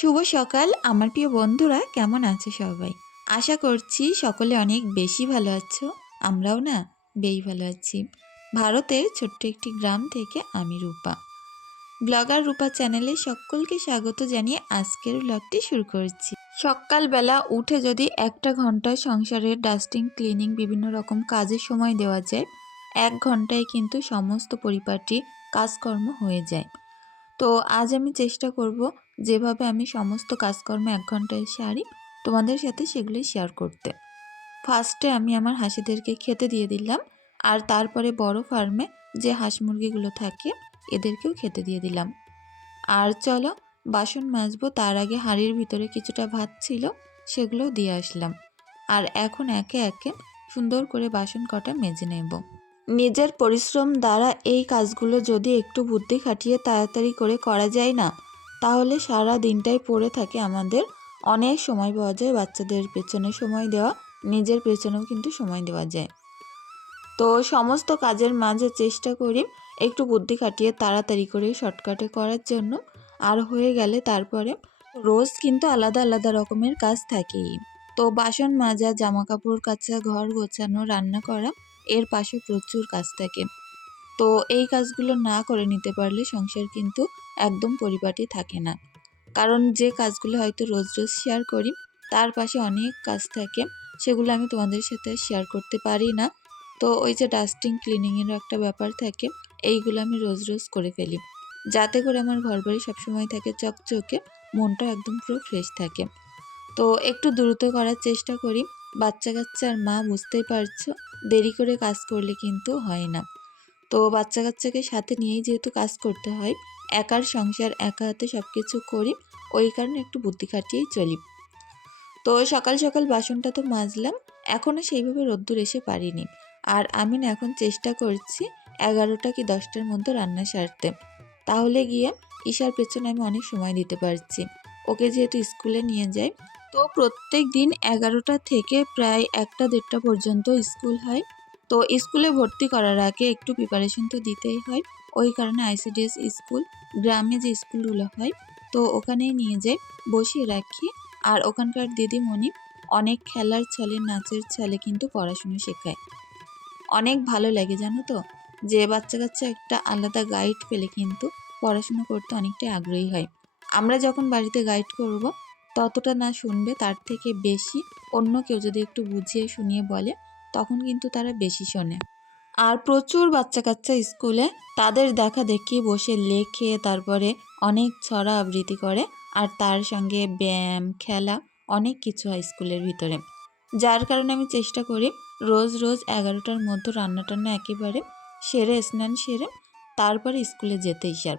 শুভ সকাল। আমার প্রিয় বন্ধুরা, কেমন আছে সবাই? আশা করছি সকলে অনেক বেশি ভালো আছো। আমরাও না বেশ ভালো আছি। ভারতের ছোট্ট একটি গ্রাম থেকে আমি রূপা। ব্লগার রূপা চ্যানেলে সকলকে স্বাগত জানিয়ে আজকের ব্লগটি শুরু করছি। সকালবেলা উঠে যদি একটা ঘণ্টা সংসারের ডাস্টিং ক্লিনিং বিভিন্ন রকম কাজের সময় দেওয়া যায়, এক ঘন্টায় কিন্তু সমস্ত পরিপাটি কাজকর্ম হয়ে যায়। তো আজ আমি চেষ্টা করব যেভাবে আমি সমস্ত কাজকর্ম এক ঘন্টায় সারি তোমাদের সাথে সেগুলি শেয়ার করতে। ফার্স্টে আমি আমার হাঁসিদেরকে খেতে দিয়ে দিলাম, আর তারপরে বড় ফার্মে যে হাঁস মুরগিগুলো থাকে, এদেরকেও খেতে দিয়ে দিলাম। আর চলো, বাসন মাজবো, তার আগে হাঁড়ির ভিতরে কিছুটা ভাত ছিল, সেগুলো দিয়ে আসলাম। আর এখন একে একে সুন্দর করে বাসন কটা মেজে নেব। নিজের পরিশ্রম দ্বারা এই কাজগুলো যদি একটু বুদ্ধি খাটিয়ে তাড়াতাড়ি করে করা যায় না, তাহলে সারা দিনটাই পড়ে থাকে আমাদের। অনেক সময় পাওয়া যায় বাচ্চাদের পেছনে সময় দেওয়া, নিজের পেছনেও কিন্তু সময় দেওয়া যায়। তো সমস্ত কাজের মাঝে চেষ্টা করি একটু বুদ্ধি খাটিয়ে তাড়াতাড়ি করে শর্টকাটে করার জন্য। আর হয়ে গেলে তারপরে রোজ কিন্তু আলাদা আলাদা রকমের কাজ থাকেই। তো বাসন মাজা জামা কাপড় কাচা, ঘর গোছানো, রান্না করা এর পাশে প্রচুর কাজ থাকে। তো এই কাজগুলো না করে নিতে পারলে সংসার কিন্তু একদম পরিপাটি থাকে না। কারণ যে কাজগুলো হয়তো রোজ রোজ শেয়ার করি, তার পাশে অনেক কাজ থাকে, সেগুলো আমি তোমাদের সাথে শেয়ার করতে পারি না। তো ওই যে ডাস্টিং ক্লিনিংয়েরও একটা ব্যাপার থাকে, এইগুলো আমি রোজ রোজ করে ফেলি। যাতে করে আমার ঘর বাড়ি সবসময় থাকে চকচকে, মনটা একদম পুরো ফ্রেশ থাকে। তো একটু দ্রুত করার চেষ্টা করি। বাচ্চা কাচ্চার মা বুঝতেই পারছ? দেরি করে কাজ করলে কিন্তু হয় না। তো বাচ্চা কাচ্চাকে সাথে নিয়েই যেহেতু কাজ করতে হয়, একার সংসার একা হাতে সব কিছু করি, ওই কারণে একটু বুদ্ধি খাটিয়েই চলি। তো সকাল সকাল বাসনটা তো মাজলাম এখনও সেইভাবে রোদ্দুর এসে পারিনি। আর আমি না এখন চেষ্টা করছি এগারোটা কি দশটার মধ্যে রান্না সারতে। তাহলে গিয়ে ঈশার পেছনে আমি অনেক সময় দিতে পারছি। ওকে যেহেতু স্কুলে নিয়ে যাই তো প্রত্যেক দিন এগারোটা থেকে প্রায় একটা দেড়টা পর্যন্ত স্কুল হয়। তো স্কুলে ভর্তি করার আগে একটু প্রিপারেশন তো দিতেই হয়। ওই কারণে আইসিডিএস স্কুল, গ্রামে যে স্কুলগুলো হয়, তো ওখানেই নিয়ে যাই বসিয়ে রাখি। আর ওখানকার দিদিমণি অনেক খেলার ছলে, নাচের ছলে কিন্তু পড়াশুনো শেখায়। অনেক ভালো লাগে, জানো তো? যে বাচ্চা কাচ্চা একটা আলাদা গাইড পেলে কিন্তু পড়াশুনো করতে অনেকটাই আগ্রহী হয়। আমরা যখন বাড়িতে গাইড করব ততটা না শুনবে, তার থেকে বেশি অন্য কেউ যদি একটু বুঝিয়ে শুনিয়ে বলে, তখন কিন্তু তারা বেশি শোনে। আর প্রচুর বাচ্চা কাচ্চা স্কুলে তাদের দেখা দেখি বসে লেখে, তারপরে অনেক ছড়া আবৃত্তি করে, আর তার সঙ্গে ব্যায়াম, খেলা, অনেক কিছু হয় স্কুলের ভিতরে। যার কারণে আমি চেষ্টা করি রোজ রোজ এগারোটার মধ্যে রান্না টান্না একেবারে সেরে, স্নান সেরে, তারপরে স্কুলে যেতেই সার।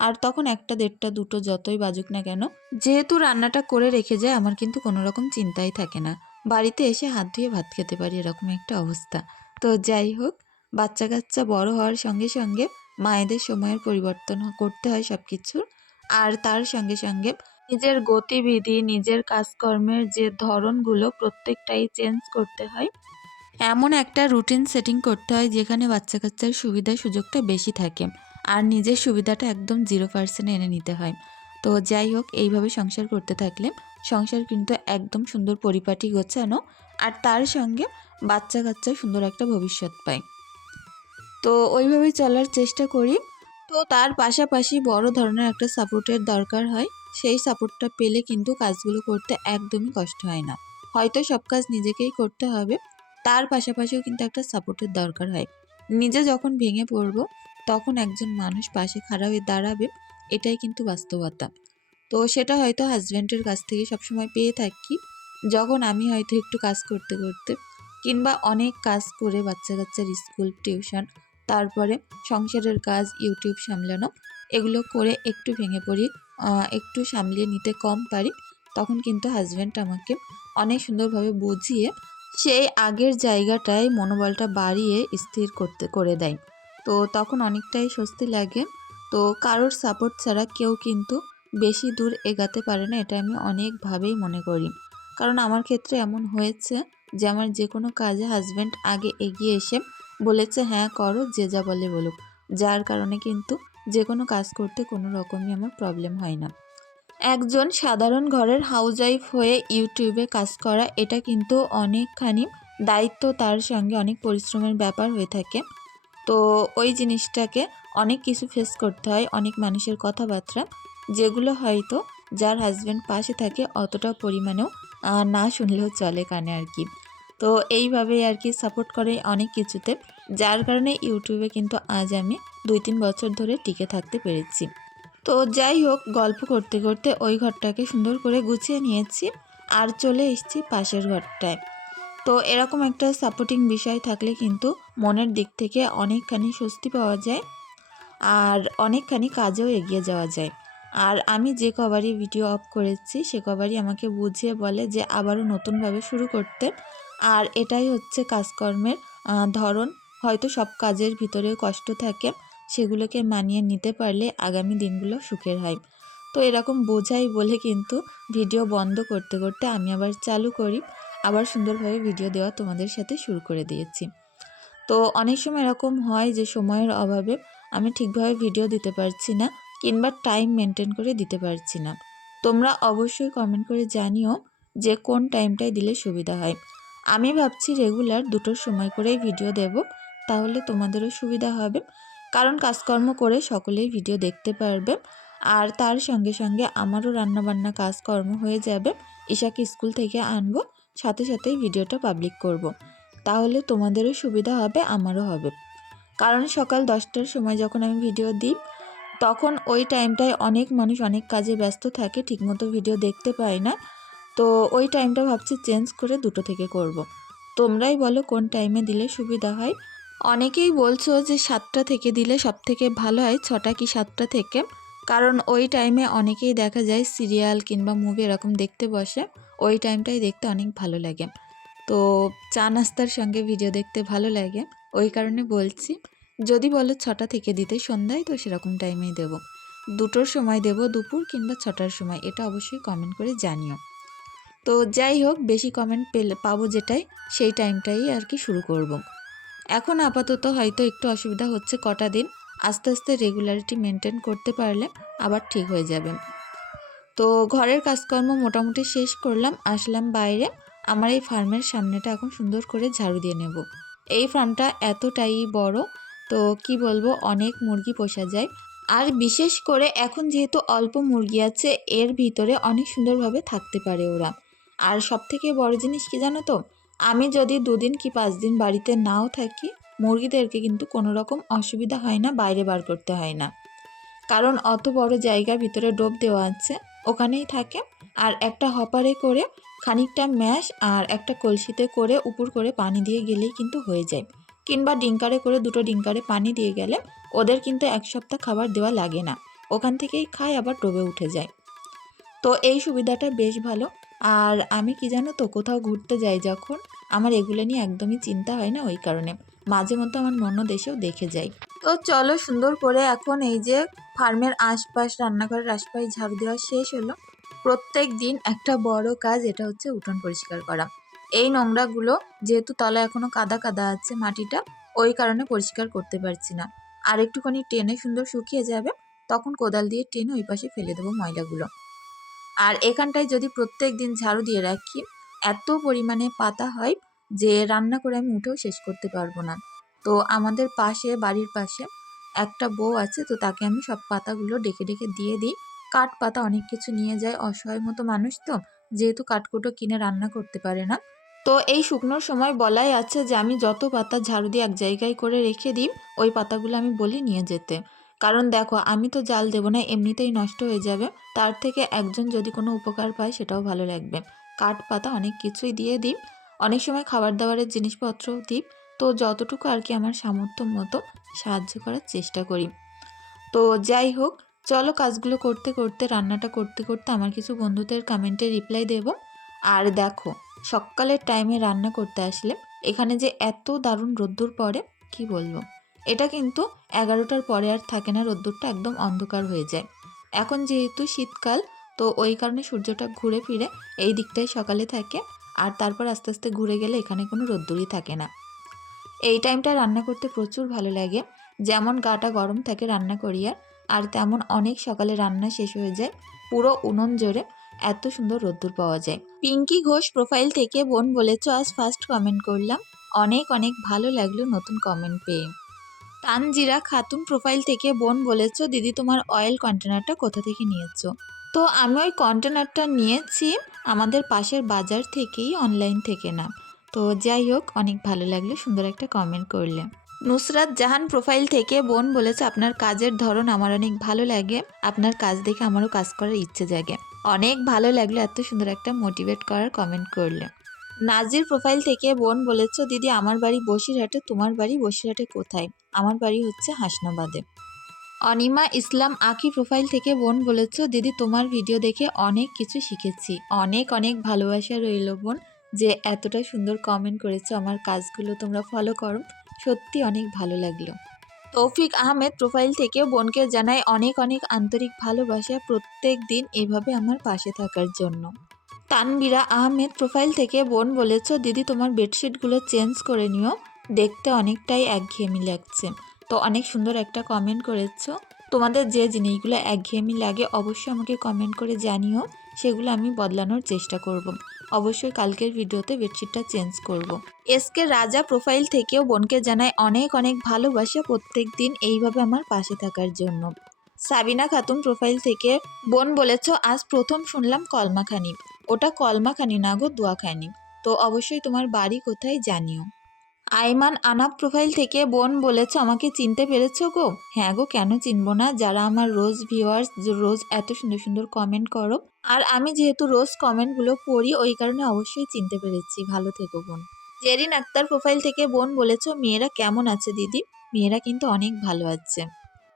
আর তখন একটা, দেড়টা, দুটো যতই বাজুক না কেন, যেহেতু রান্নাটা করে রেখে যায়, আমার কিন্তু কোনো রকম চিন্তাই থাকে না। বাড়িতে এসে হাত ধুয়ে ভাত খেতে পারি, এরকম একটা অবস্থা। তো যাই হোক বাচ্চা কাচ্চা বড় হওয়ার সঙ্গে সঙ্গে মায়েদের সময়ের পরিবর্তন করতে হয় সব কিছুর আর তার সঙ্গে সঙ্গে নিজের গতিবিধি, নিজের কাজকর্মের যে ধরনগুলো প্রত্যেকটাই চেঞ্জ করতে হয়। এমন একটা রুটিন সেটিং করতে হয়, যেখানে বাচ্চা কাচ্চার সুবিধা সুযোগটা বেশি থাকে। আর নিজের সুবিধাটা একদম জিরো পার্সেন্ট এনে নিতে হয়। তো যাই হোক, এইভাবে সংসার করতে থাকলে সংসার কিন্তু একদম সুন্দর পরিপাটি গোছানো আর তার সঙ্গে বাচ্চা কাচ্চা সুন্দর একটা ভবিষ্যৎ পায়। তো ওইভাবেই চলার চেষ্টা করি। তো তার পাশাপাশি বড় ধরনের একটা সাপোর্টের দরকার হয়। সেই সাপোর্টটা পেলে কিন্তু কাজগুলো করতে একদমই কষ্ট হয় না। হয়তো সব কাজ নিজেকেই করতে হবে। তার পাশাপাশিও কিন্তু একটা সাপোর্টের দরকার হয়। নিজে যখন ভেঙে পড়ব তখন একজন মানুষ পাশে খাড়া হয়ে দাঁড়াবে, এটাই কিন্তু বাস্তবতা। তো সেটা হয়তো হাজব্যান্ডের কাছ থেকে সবসময় পেয়ে থাকি, যখন আমি হয়তো একটু কাজ করতে করতে কিংবা অনেক কাজ করে বাচ্চা কাচ্চার স্কুল, টিউশন, তারপরে সংসারের কাজ, ইউটিউব সামলানো, এগুলো করে একটু ভেঙে পড়ি একটু সামলিয়ে নিতে কম পারি, তখন কিন্তু হাজব্যান্ড আমাকে অনেক সুন্দরভাবে বুঝিয়ে সেই আগের জায়গাটায় মনোবলটা বাড়িয়ে স্থির করতে, করে দেয়। তো তখন অনেকটাই স্বস্তি লাগে। তো কারোর সাপোর্ট ছাড়া কেউ কিন্তু বেশি দূর এগাতে পারে না, এটা আমি অনেকভাবেই মনে করি। কারণ আমার ক্ষেত্রে এমন হয়েছে যে আমার যে কোনো কাজে হাজব্যান্ড আগে এগিয়ে এসে বলেছে হ্যাঁ করো, যে যা বলে বলুক। যার কারণে কিন্তু যে কোনো কাজ করতে কোনো রকমই আমার প্রবলেম হয় না। একজন সাধারণ ঘরের হাউসওয়াইফ হয়ে ইউটিউবে কাজ করা, এটা কিন্তু অনেকখানি দায়িত্ব তার সঙ্গে, অনেক পরিশ্রমের ব্যাপার হয়ে থাকে। তো ওই জিনিসটাকে অনেক কিছু ফেস করতে হয়, অনেক মানুষের কথাবার্তা, যেগুলো হয়তো যার হাজব্যান্ড পাশে থাকে অতটা পরিমাণেও না শুনলেও চলে কানে আর কি। তো এইভাবেই আর কি সাপোর্ট করে অনেক কিছুতে, যার কারণে ইউটিউবে কিন্তু আজ আমি দুই তিন বছর ধরে টিকে থাকতে পেরেছি। তো যাই হোক, গল্প করতে করতে ওই ঘরটাকে সুন্দর করে গুছিয়ে নিয়েছি, আর চলে এসেছি পাশের ঘরটায়। তো এরকম একটা সাপোর্টিং বিষয় থাকলে কিন্তু মনের দিক থেকে অনেকখানি স্বস্তি পাওয়া যায় আর অনেকখানি কাজেও এগিয়ে যাওয়া যায়। আর আমি যে কবারই ভিডিও অফ করেছি, সে কবারই আমাকে বুঝিয়ে বলে যে আবারও নতুনভাবে শুরু করতে। আর এটাই হচ্ছে কাজকর্মের ধরন। হয়তো সব কাজের ভিতরেও কষ্ট থাকে, সেগুলোকে মানিয়ে নিতে পারলে আগামী দিনগুলো সুখের হয়। তো এরকম বোঝাই বলে কিন্তু ভিডিও বন্ধ করতে করতে আমি আবার চালু করি। আবার সুন্দরভাবে ভিডিও দেওয়া তোমাদের সাথে শুরু করে দিয়েছি। তো অনেক সময় এরকম হয় যে সময়ের অভাবে আমি ঠিকভাবে ভিডিও দিতে পারছি না কিংবা টাইম মেনটেন করে দিতে পারছি না। তোমরা অবশ্যই কমেন্ট করে জানিও যে কোন টাইমটায় দিলে সুবিধা হয়। আমি ভাবছি রেগুলার দুটোর সময় করেই ভিডিও দেব, তাহলে তোমাদেরও সুবিধা হবে। কারণ কাজকর্ম করে সকলেই ভিডিও দেখতে পারবে। আর তার সঙ্গে সঙ্গে আমারও রান্নাবান্না কাজকর্ম হয়ে যাবে। ঈশাকে স্কুল থেকে আনব। সাথে সাথেই ভিডিওটা পাবলিক করব। তাহলে তোমাদেরও সুবিধা হবে, আমারও হবে। কারণ সকাল দশটার সময় যখন আমি ভিডিও দিই, তখন ওই টাইমটায় অনেক মানুষ অনেক কাজে ব্যস্ত থাকে, ঠিকমতো ভিডিও দেখতে পায় না। তো ওই টাইমটা ভাবছি চেঞ্জ করে দুটো থেকে করব। তোমরাই বলো কোন টাইমে দিলে সুবিধা হয়? অনেকেই বলছো যে সাতটা থেকে দিলে সব থেকে ভালো হয়, ছটা কি সাতটা থেকে? কারণ ওই টাইমে অনেকেই দেখা যায় সিরিয়াল কিংবা মুভি এরকম দেখতে বসে। ওই টাইমটাই দেখতে অনেক ভালো লাগে। তো চা নাস্তার সঙ্গে ভিডিও দেখতে ভালো লাগে। ওই কারণে বলছি, যদি বলো ছটা থেকে দিতে সন্ধ্যায়, তো সেরকম টাইমেই দেবো। দুটোর সময় দেব দুপুর কিংবা ছটার সময়, এটা অবশ্যই কমেন্ট করে জানিও। তো যাই হোক, বেশি কমেন্ট পেলে, পাবো যেটাই, সেই টাইমটাই আর কি শুরু করব। এখন আপাতত হয়তো একটু অসুবিধা হচ্ছে কটা দিন। আস্তে আস্তে রেগুলারিটি মেনটেন করতে পারলে আবার ঠিক হয়ে যাবে। তো ঘরের কাজকর্ম মোটামুটি শেষ করলাম, আসলাম বাইরে। আমার এই ফার্মের সামনেটা এখন সুন্দর করে ঝাড়ু দিয়ে নেব। এই ফার্মটা এতটাই বড়, তো কি বলব, অনেক মুরগি পোষা যায়। আর বিশেষ করে এখন যেহেতু অল্প মুরগি আছে, এর ভিতরে অনেক সুন্দরভাবে থাকতে পারে ওরা। আর সব থেকে বড় জিনিস কি জানো তো? আমি যদি দুদিন কি পাঁচ দিন বাড়িতে নাও থাকি, মুরগিদেরকে কিন্তু কোনো রকম অসুবিধা হয় না, বাইরে বার করতে হয় না। কারণ অত বড় জায়গার ভিতরে ডোব দেওয়া আছে। ওখানেই থাকে। আর একটা হপারে করে খানিকটা ম্যাশ আর একটা কলসিতে করে উপর করে পানি দিয়ে গেলেই কিন্তু হয়ে যায়। কিংবা ডিঙ্কারে করে দুটো ডিঙ্কারে পানি দিয়ে গেলে ওদের কিন্তু এক সপ্তাহ খাবার দেওয়া লাগে না। ওখান থেকেই খায়, আবার ডোবে উঠে যায়। তো এই সুবিধাটা বেশ ভালো। আর আমি কি জানো তো, কোথাও ঘুরতে যাই যখন, আমার এগুলো নিয়ে একদমই চিন্তা হয় না ওই কারণে। মাঝে মধ্যে আমার মন্য দেশেও দেখে যাই। তো চলো সুন্দর করে এখন এই যে ফার্মের আশপাশ, রান্নাঘরের আশপাশ, ঝাড়ু দেওয়া শেষ হলো। প্রত্যেক দিন একটা বড় কাজ, এটা হচ্ছে উঠোন পরিষ্কার করা। এই নোংরাগুলো যেহেতু তলায় এখনও কাদা কাদা আছে মাটিটা, ওই কারণে পরিষ্কার করতে পারছি না। আর একটুখানি টেনে সুন্দর শুকিয়ে যাবে, তখন কোদাল দিয়ে টেনে ওই পাশে ফেলে দেবো ময়লাগুলো। আর এখানটায় যদি প্রত্যেক দিন ঝাড়ু দিয়ে রাখি, এত পরিমাণে পাতা হয় যে রান্না করে আমি উঠেও শেষ করতে পারব না। তো আমাদের পাশে, বাড়ির পাশে একটা বউ আছে, তো তাকে আমি সব পাতাগুলো ডেকে ডেকে দিয়ে দিই। কাঠ পাতা অনেক কিছু নিয়ে যায়, অসহায় মতো মানুষ তো, যেহেতু কাঠকুটো কিনে রান্না করতে পারে না। তো এই শুকনোর সময় বলাই আছে যে, আমি যত পাতা ঝাড়ু দিয়ে এক জায়গায় করে রেখে দিই, ওই পাতাগুলো আমি বলি নিয়ে যেতে। কারণ দেখো, আমি তো জাল দেবো না, এমনিতেই নষ্ট হয়ে যাবে। তার থেকে একজন যদি কোনো উপকার পায়, সেটাও ভালো লাগবে। কাঠ পাতা অনেক কিছুই দিয়ে দিই। অনেক সময় খাবার দাবারের জিনিসপত্রও দিই। তো যতটুকু আর কি আমার সামর্থ্য মতো সাহায্য করার চেষ্টা করি। তো যাই হোক, চলো কাজগুলো করতে করতে, রান্নাটা করতে করতে আমার কিছু বন্ধুদের কমেন্টে রিপ্লাই দেব। আর দেখো, সকালের টাইমে রান্না করতে আসলে এখানে যে এত দারুণ রোদ্দুর পরে কি বলব? এটা কিন্তু এগারোটার পরে আর থাকে না, রোদ্দুরটা একদম অন্ধকার হয়ে যায়। এখন যেহেতু শীতকাল, তো ওই কারণে সূর্যটা ঘুরে ফিরে এই দিকটাই সকালে থাকে। আর তারপর আস্তে আস্তে ঘুরে গেলে এখানে কোনো রোদ্দুরই থাকে না। এই টাইমটা রান্না করতে প্রচুর ভালো লাগে। যেমন গাটা গরম থাকে রান্না করি আর আর তেমন অনেক সকালে রান্না শেষ হয়ে যায়, পুরো উনুন জোরে এত সুন্দর রোদ্দুর পাওয়া যায়। পিঙ্কি ঘোষ প্রোফাইল থেকে বোন বলেছ, আজ ফার্স্ট কমেন্ট করলাম। অনেক অনেক ভালো লাগল নতুন কমেন্ট পেয়ে। তানজিরা খাতুন প্রোফাইল থেকে বোন বলেছ, দিদি, তোমার অয়েল কন্টেনারটা কোথা থেকে নিয়েছ? তো আমি ওই কন্টেনারটা নিয়েছি আমাদের পাশের বাজার থেকেই অনলাইন থেকে না। তো যাই হোক, অনেক ভালো লাগল সুন্দর একটা কমেন্ট করলে। নুসরাত জাহান প্রোফাইল থেকে বোন বলেছে, আপনার কাজের ধরন আমার অনেক ভালো লাগে। আপনার কাজ দেখে আমারও কাজ করার ইচ্ছে জাগে। অনেক ভালো লাগল এত সুন্দর একটা মোটিভেট করার কমেন্ট করলে। নাজির প্রোফাইল থেকে বোন বলেছ, দিদি, আমার বাড়ি বসিরহাটে, তোমার বাড়ি বসিরহাটে কোথায়? আমার বাড়ি হচ্ছে হাসনাবাদে। অনিমা ইসলাম আঁকি প্রোফাইল থেকে বোন বলেছ, দিদি, তোমার ভিডিও দেখে অনেক কিছু শিখেছি। অনেক অনেক ভালোবাসা রইল বোন। যে এতটা সুন্দর কমেন্ট করেছ আমার কাজগুলো তোমরা ফলো করো। সত্যি অনেক ভালো লাগল। তৌফিক আহমেদ প্রোফাইল থেকে বোনকে জানাই অনেক অনেক আন্তরিক ভালোবাসা প্রত্যেক দিন এভাবে আমার পাশে থাকার জন্য। তানবিরা আহমেদ প্রোফাইল থেকে বোন বলেছ, দিদি, তোমার বেডশিটগুলো চেঞ্জ করে নিও। দেখতে অনেকটাই একঘেয়েমি লাগছে। তো অনেক সুন্দর একটা কমেন্ট করেছ। তোমাদের যে জিনিসগুলো একঘেয়েমি লাগে অবশ্যই আমাকে কমেন্ট করে জানিও। সেগুলো আমি বদলানোর চেষ্টা করব। অবশ্যই কালকের ভিডিওতে বেডশিটটা চেঞ্জ করব। এসকে রাজা প্রোফাইল থেকেও বোনকে জানায়, অনেক অনেক ভালোবাসা প্রত্যেক দিন এইভাবে আমার পাশে থাকার জন্য। সাবিনা খাতুন প্রোফাইল থেকে, বোন বলেছ, আজ প্রথম শুনলাম কলমাখানি। ওটা কলমাখানি না গো, দোয়াখানি। তো অবশ্যই তোমার বাড়ি কোথায় জানিও। আইমান আনাপ প্রোফাইল থেকে বোন বলেছ, আমাকে চিনতে পেরেছ গো? হ্যাঁ গো, কেন চিনব না? যারা আমার রোজ ভিউয়ার্স রোজ এত সুন্দর সুন্দর কমেন্ট করো, আর আমি যেহেতু রোজ কমেন্টগুলো পড়ি, ওই কারণে অবশ্যই চিনতে পেরেছি। ভালো থেকো বোন। জেরিন আক্তার প্রোফাইল থেকে বোন বলেছ, মেয়েরা কেমন আছে দিদি? মেয়েরা কিন্তু অনেক ভালো আছে।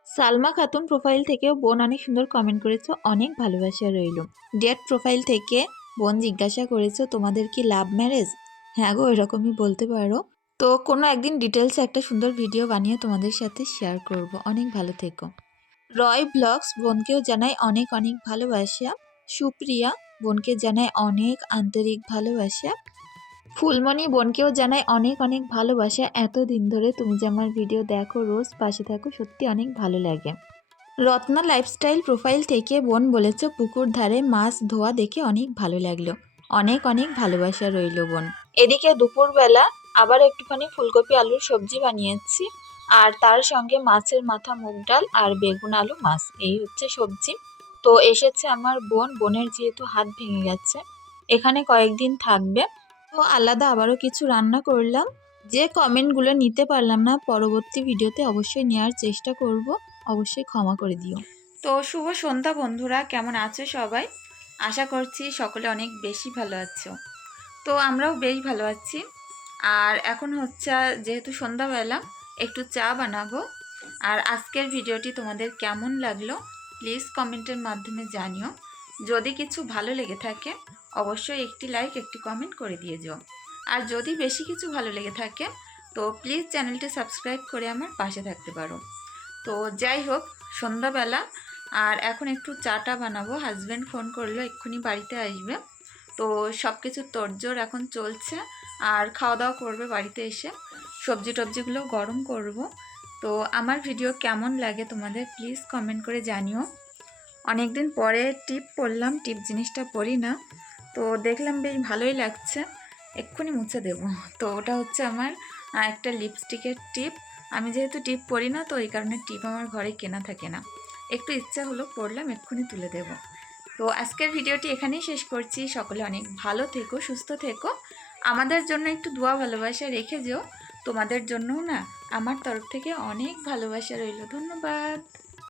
সালমা খাতুন প্রোফাইল থেকে বোন অনেক সুন্দর কমেন্ট করেছ, অনেক ভালোবাসা রইল। ডেট প্রোফাইল থেকে বোন জিজ্ঞাসা করেছ, তোমাদের কি লাভ ম্যারেজ হ্যাঁ গো এরকমই বলতে পারো। তো কোনো একদিন ডিটেলসে একটা সুন্দর ভিডিও বানিয়ে তোমাদের সাথে শেয়ার করব। অনেক ভালো থেকো। রয় ব্লগস বোনকেও জানাই অনেক অনেক ভালোবাসা। সুপ্রিয়া বোনকে জানাই অনেক আন্তরিক ভালোবাসা। ফুলমণি বোনকেও জানাই অনেক অনেক ভালোবাসা। এত দিন ধরে তুমি যে আমার ভিডিও দেখো, রোজ পাশে থাকো, সত্যি অনেক ভালো লাগে। রত্না লাইফস্টাইল প্রোফাইল থেকে বোন বলেছ, পুকুর ধারে মাছ ধোয়া দেখে অনেক ভালো লাগল। অনেক অনেক ভালোবাসা রইল বোন। এদিকে দুপুরবেলা আবার একটুখানি ফুলকপি, আলুর সবজি বানিয়েছি। আর তার সঙ্গে মাছের মাথা, মুগ ডাল আর বেগুন, আলু, মাছ, এই হচ্ছে সবজি। তো এসেছে আমার বোন। বোনের যেহেতু হাত ভেঙে গেছে, এখানে কয়েকদিন থাকবে। তো আলাদা আবারও কিছু রান্না করলাম। যে কমেন্টগুলো নিতে পারলাম না, পরবর্তী ভিডিওতে অবশ্যই নেওয়ার চেষ্টা করব। অবশ্যই ক্ষমা করে দিও। তো শুভ সন্ধ্যা বন্ধুরা, কেমন আছো সবাই? আশা করছি সকলে অনেক বেশি ভালো আছো। তো আমরাও বেশ ভালো আছি। আর এখন হচ্ছে যেহেতু সন্ধ্যাবেলা, একটু চা বানাবো। আর আজকের ভিডিওটি তোমাদের কেমন লাগল প্লিজ কমেন্টের মাধ্যমে জানিও। যদি কিছু ভালো লেগে থাকে, অবশ্যই একটি লাইক একটি কমেন্ট করে দিয়ে যাও। আর যদি বেশি কিছু ভালো লেগে থাকে, তো প্লিজ চ্যানেলটি সাবস্ক্রাইব করে আমার পাশে থাকতে পারো। তো যাই হোক, সন্ধ্যাবেলা, আর এখন একটু চাটা বানাবো। হাজব্যান্ড ফোন করল, এক্ষুনি বাড়িতে আসবে। তো সব কিছু তোড়জোড় এখন চলছে। আর খাওয়া দাওয়া করবে বাড়িতে এসে। সবজি টবজিগুলো গরম করব। তো আমার ভিডিও কেমন লাগে তোমাদের প্লিজ কমেন্ট করে জানিও। অনেক দিন পরে টিপ পরলাম টিপ জিনিসটা পরি না। তো দেখলাম বেশ ভালোই লাগছে। এক্ষুনি মুছে দেব। তো ওটা হচ্ছে আমার একটা লিপস্টিকের টিপ। আমি যেহেতু টিপ পরি না, তো এই কারণে টিপ আমার ঘরে কেনা থাকে না। একটু ইচ্ছা হলো পড়লাম, এক্ষুনি তুলে দেব। তো আজকের ভিডিওটি এখানেই শেষ করছি। সকলে অনেক ভালো থেকো, সুস্থ থেকো। আমাদের জন্য একটু দোয়া ভালোবাসা রেখে যেও। তোমাদের জন্যও না, আমার তরফ থেকে অনেক ভালোবাসা রইল। ধন্যবাদ।